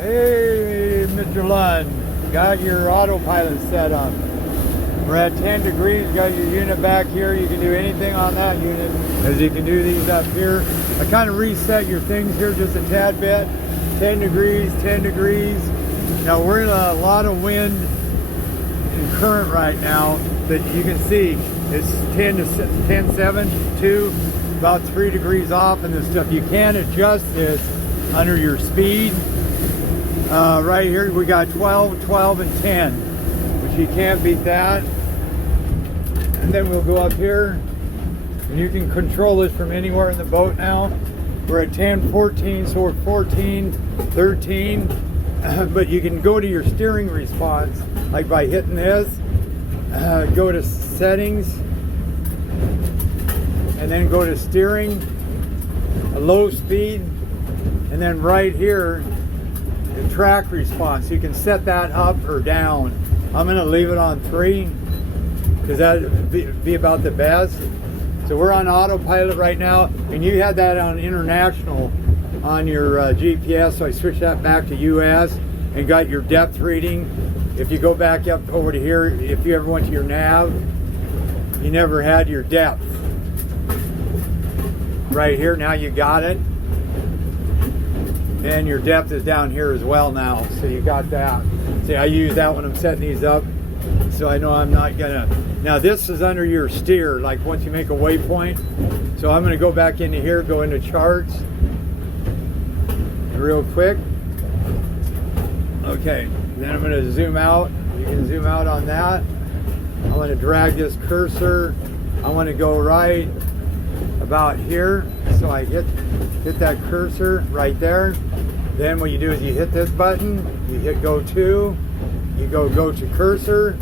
Hey, Mr. Lund, got your autopilot set up. We're at 10 degrees, got your unit back here. You can do anything on that unit, as you can do these up here. I kind of reset your things here just a tad bit. 10 degrees, 10 degrees. Now we're in a lot of wind and current right now, but you can see it's 10-7, 2, about 3 degrees off and this stuff. You can adjust this under your speed. Right here we got 12, 12, and 10, which you can't beat that. And then we'll go up here, and you can control this from anywhere in the boat now. We're at 10, 14, so we're 14, 13, but you can go to your steering response, like by hitting this, go to settings, and then go to steering, a low speed, and then right here, the track response. You can set that up or down. I'm going to leave it on 3 because that would be about the best. So we're on autopilot right now, and you had that on international on your GPS, so I switched that back to US and got your depth reading. If you go back up over to here, if you ever went to your nav, you never had your depth. Right here, now you got it. And your depth is down here as well now, so you got that. See, I use that when I'm setting these up, so I know I'm not gonna. Now this is under your steer, like once you make a waypoint. So I'm gonna go back into here, go into charts, real quick. Okay, then I'm gonna zoom out. You can zoom out on that. I'm gonna drag this cursor. I wanna go right about here, so I hit that cursor right there. Then what you do is you hit this button, you hit go to, you go to cursor.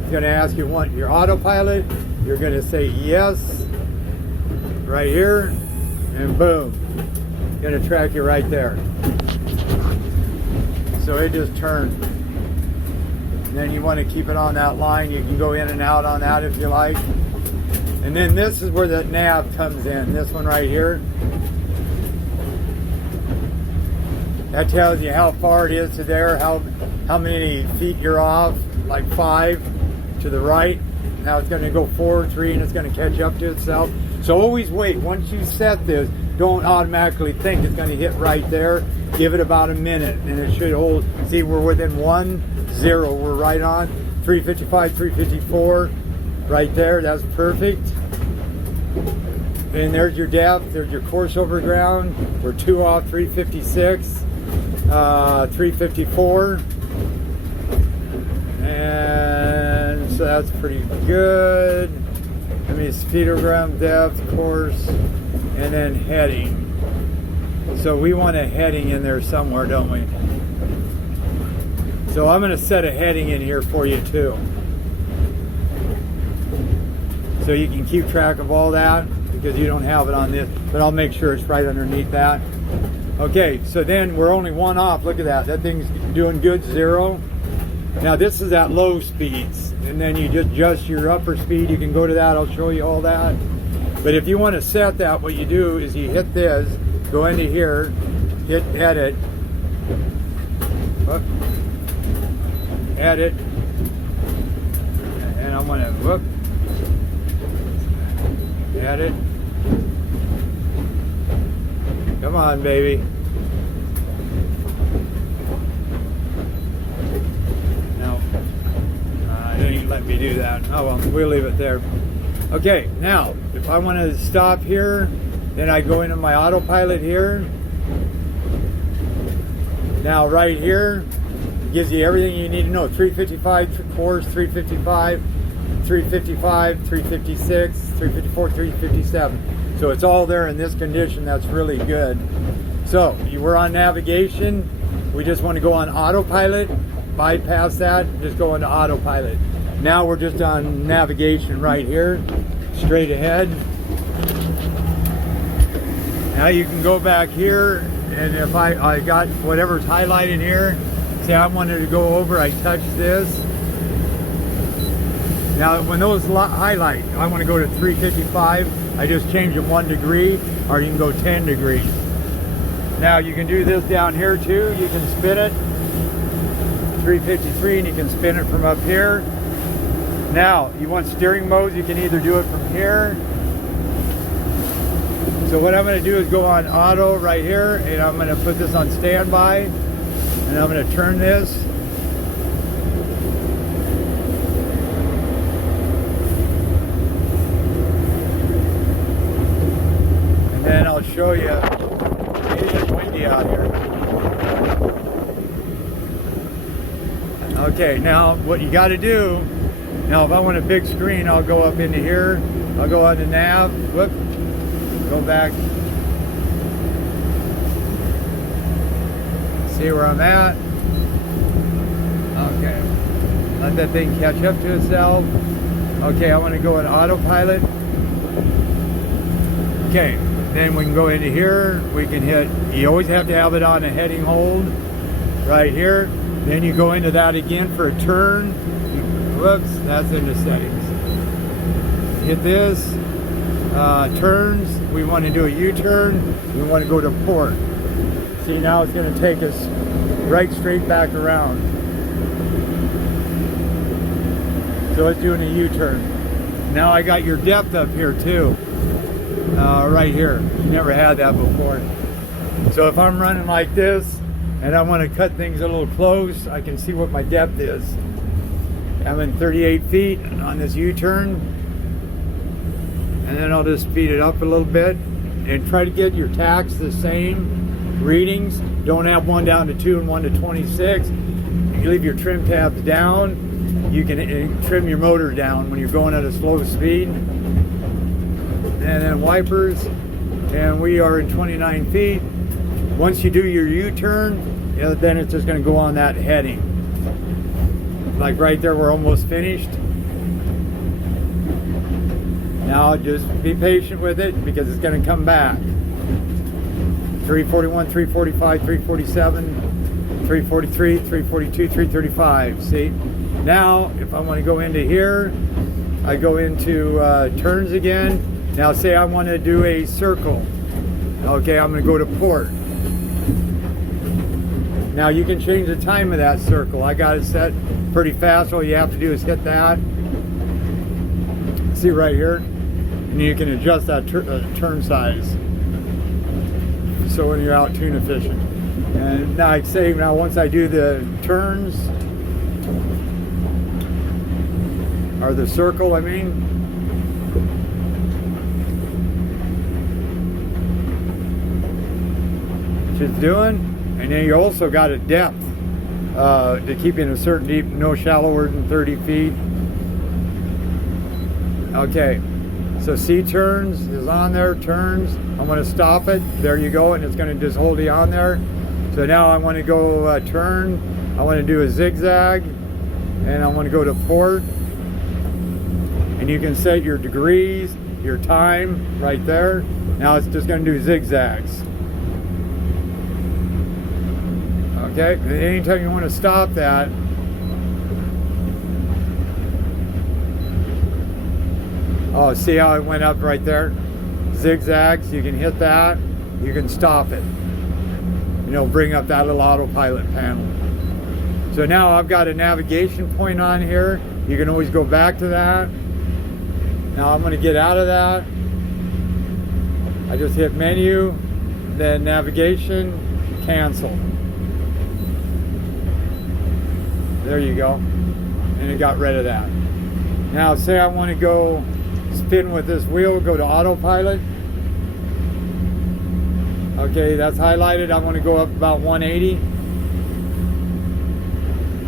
It's going to ask you want your autopilot. You're going to say yes right here, and boom, going to track you right there. So it just turned. And then you want to keep it on that line. You can go in and out on that if you like. And then this is where the nav comes in. This one right here. That tells you how far it is to there, how many feet you're off, like 5 to the right. Now it's going to go 4, 3, and it's going to catch up to itself. So always wait. Once you set this, don't automatically think it's going to hit right there. Give it about a minute, and it should hold. See, we're within 1, 0. We're right on 355, 354, right there. That's perfect. And there's your depth. There's your course over ground. We're 2 off, 356. 354, and so that's pretty good. I mean, speedogram, depth, course, and then heading. So we want a heading in there somewhere, don't we? So I'm going to set a heading in here for you too, so you can keep track of all that, because you don't have it on this, but I'll make sure it's right underneath that. Okay, so then we're only 1 off. Look at that. That thing's doing good, 0. Now this is at low speeds, and then you just adjust your upper speed. You can go to that. I'll show you all that. But if you want to set that, what you do is you hit this, go into here, hit edit, edit, and I'm going to edit. Come on, baby. No, it ain't let me do that. Oh well, we'll leave it there. Okay, now, if I want to stop here, then I go into my autopilot here. Now, right here, it gives you everything you need to know. 355 course, 355, 355, 356, 354, 357. So it's all there in this condition. That's really good. So we're on navigation. We just want to go on autopilot. Bypass that. Just go into autopilot. Now we're just on navigation right here. Straight ahead. Now you can go back here, and if I got whatever's highlighted here, say I wanted to go over, I touch this. Now when those highlight, I want to go to 355. I just change them 1 degree, or you can go 10 degrees. Now you can do this down here too. You can spin it 353 and you can spin it from up here. Now you want steering modes, you can either do it from here. So what I'm going to do is go on auto right here, and I'm going to put this on standby, and I'm going to turn this. And then I'll show you. It is windy out here. Okay, now what you got to do, now if I want a big screen, I'll go up into here. I'll go on the nav. Whoop. Go back, see where I'm at. Okay, let that thing catch up to itself. Okay, I want to go in autopilot. Okay, then we can go into here. We can hit, you always have to have it on a heading hold right here. Then you go into that again for a turn. Whoops, that's into settings. Hit this. Turns, we want to do a U-turn, we want to go to port. See, now it's going to take us right straight back around. So it's doing a U-turn. Now I got your depth up here too, right here. Never had that before. So if I'm running like this and I want to cut things a little close, I can see what my depth is. I'm in 38 feet on this U-turn. And then I'll just speed it up a little bit and try to get your tacks the same readings. Don't have one down to 2 and one to 26. You leave your trim tabs down. You can trim your motor down when you're going at a slow speed. And then wipers, and we are in 29 feet. Once you do your U-turn, then it's just going to go on that heading. Like right there, we're almost finished. Now just be patient with it because it's going to come back. 341, 345, 347, 343, 342, 335. See? Now, if I want to go into here, I go into turns again. Now say I want to do a circle. Okay, I'm going to go to port. Now you can change the time of that circle. I got it set pretty fast. All you have to do is hit that. See right here? And you can adjust that turn size. So when you're out tuna fishing. And now I say, now once I do the turns, or the circle, I mean, which it's doing. And then you also got a depth to keep in a certain deep, no shallower than 30 feet. Okay, so C turns is on there, turns. I'm going to stop it. There you go, and it's going to just hold you on there. So now I want to go turn. I want to do a zigzag, and I want to go to port. And you can set your degrees, your time right there. Now it's just going to do zigzags. Okay, and anytime you want to stop that, oh, see how it went up right there? Zigzags, you can hit that, you can stop it. You know, bring up that little autopilot panel. So now I've got a navigation point on here. You can always go back to that. Now I'm going to get out of that. I just hit menu, then navigation, cancel. There you go. And it got rid of that. Now say I want to go spin with this wheel, go to autopilot. Okay, that's highlighted. I want to go up about 180.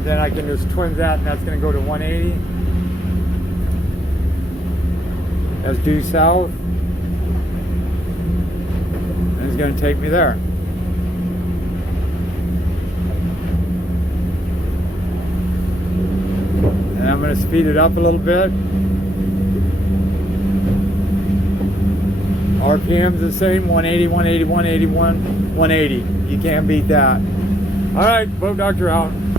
Then I can just twin that, and that's going to go to 180. That's due south. And it's going to take me there. And I'm going to speed it up a little bit. RPM's the same, 180, 180, 181, 180. You can't beat that. All right, Boat Doctor out.